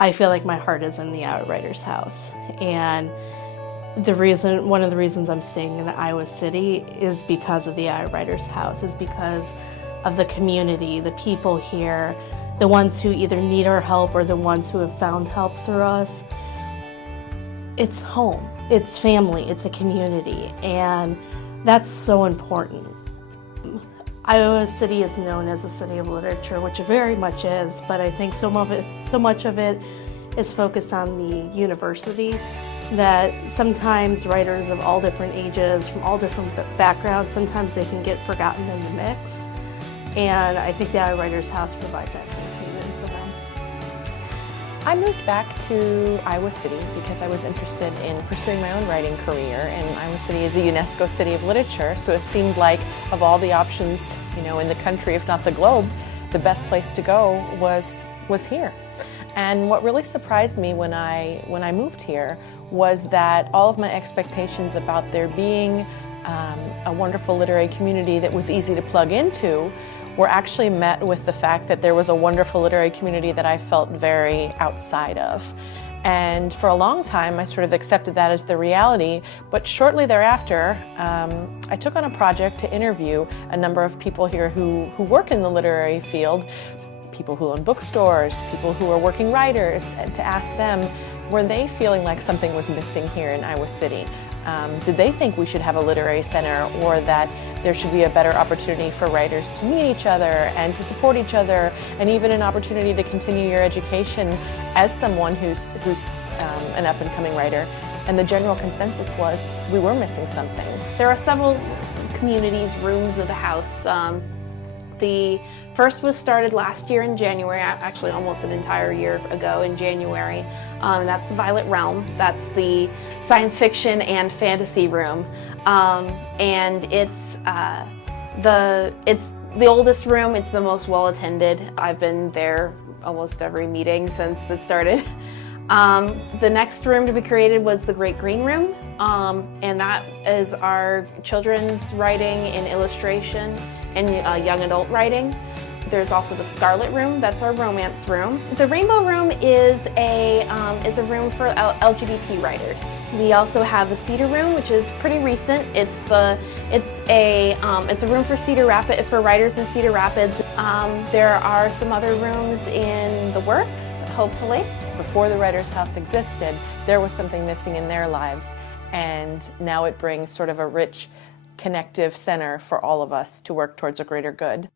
I feel like my heart is in the Iowa Writers House, and one of the reasons I'm staying in Iowa City is because of the Iowa Writers House, is because of the community, the people here, the ones who either need our help or the ones who have found help through us. It's home, it's family, it's a community, and that's so important. Iowa City is known as a city of literature, which it very much is, but I think so much of it is focused on the university, that sometimes writers of all different ages, from all different backgrounds, sometimes they can get forgotten in the mix. And I think the Iowa Writers House provides that same haven for them. I moved back to Iowa City because I was interested in pursuing my own writing career, and Iowa City is a UNESCO City of Literature, so it seemed like of all the options, in the country, if not the globe, the best place to go was here. And what really surprised me when I moved here was that all of my expectations about there being a wonderful literary community that was easy to plug into were actually met with the fact that there was a wonderful literary community that I felt very outside of. And for a long time, I sort of accepted that as the reality, but shortly thereafter, I took on a project to interview a number of people here who work in the literary field, people who own bookstores, people who are working writers, and to ask them, were they feeling like something was missing here in Iowa City? Did they think we should have a literary center, or that there should be a better opportunity for writers to meet each other and to support each other, and even an opportunity to continue your education as someone who's an up-and-coming writer? And the general consensus was we were missing something. There are several communities, rooms of the house. The first was started last year in January, actually almost an entire year ago in January. That's the Violet Realm. That's the science fiction and fantasy room. And it's the oldest room, it's the most well attended. I've been there almost every meeting since it started. The next room to be created was the Great Green Room, and that is our children's writing and illustration and young adult writing. There's also the Scarlet Room, that's our romance room. The Rainbow Room is a room for LGBT writers. We also have the Cedar Room, which is pretty recent. It's a room for for writers in Cedar Rapids. There are some other rooms in the works, hopefully. Before the Writers' House existed, there was something missing in their lives, and now it brings sort of a rich, connective center for all of us to work towards a greater good.